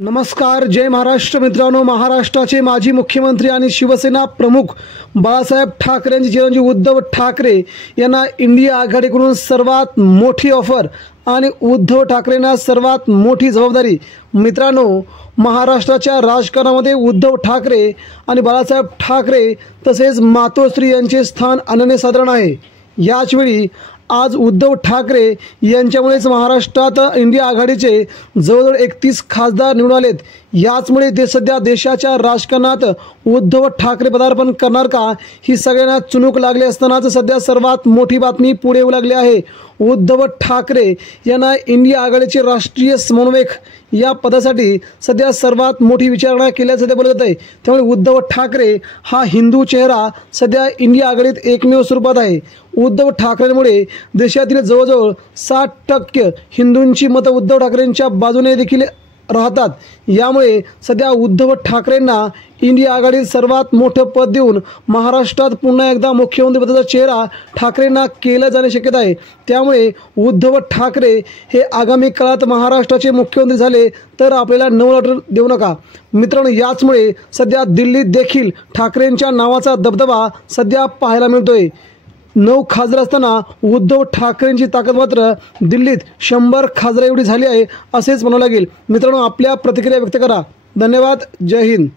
नमस्कार, जय महाराष्ट्र मित्रांनो। महाराष्ट्राचे माजी मुख्यमंत्री आणि शिवसेना प्रमुख बाळासाहेब ठाकरे यांचे चिरंजीव उद्धव ठाकरे यांना इंडिया आघाडीकडून सर्वात मोठी ऑफर आणि उद्धव ठाकरेंना सर्वात मोठी जबाबदारी। मित्रांनो, महाराष्ट्राच्या राजकारणामध्ये उद्धव ठाकरे आणि बाळासाहेब ठाकरे तसेच मातोश्री यांचे स्थान अनन्यसाधारण आहे। याचवेळी आज उद्धव ठाकरे यांच्यामुळेच महाराष्ट्रात इंडिया आघाडीचे जवळजवळ 31 खासदार निवडून आलेत। याचमुळे ते सध्या देशाच्या राजकारणात उद्धव ठाकरे पदार्पण करणार का ही सगळ्यांना चुणूक लागली असतानाच सध्या सर्वात मोठी बातमी पुढे येऊ लागली आहे। उद्धव ठाकरे यांना इंडिया आघाडीचे राष्ट्रीय समन्वयक या पदासाठी सध्या सर्वात मोठी विचारणा केल्याचं ते बोलत आहे। त्यामुळे उद्धव ठाकरे हा हिंदू चेहरा सध्या इंडिया आघाडीत एकमेव स्वरूपात आहे। उद्धव ठाकरेंमुळे देशातील जवळजवळ 60% हिंदूंची मतं उद्धव ठाकरेंच्या बाजूने देखील राहतात। यामुळे सध्या उद्धव ठाकरेंना इंडिया आघाडीत सर्वात मोठं पद देऊन महाराष्ट्रात पुन्हा एकदा मुख्यमंत्रीपदाचा चेहरा ठाकरेंना केलं जाणे शक्यता आहे। त्यामुळे उद्धव ठाकरे हे आगामी काळात महाराष्ट्राचे मुख्यमंत्री झाले तर आपल्याला नवल ऑर्डर देऊ नका। मित्रांनो, याचमुळे सध्या दिल्लीत देखील ठाकरेंच्या नावाचा दबदबा सध्या पाहायला मिळतोय। 9 खासदार असताना उद्धव ठाकरेंची ताकद मात्र दिल्लीत 100 खासदार एवढी झाली आहे असेच म्हणावं लागेल। मित्रांनो, आपल्या प्रतिक्रिया व्यक्त करा। धन्यवाद। जय हिंद।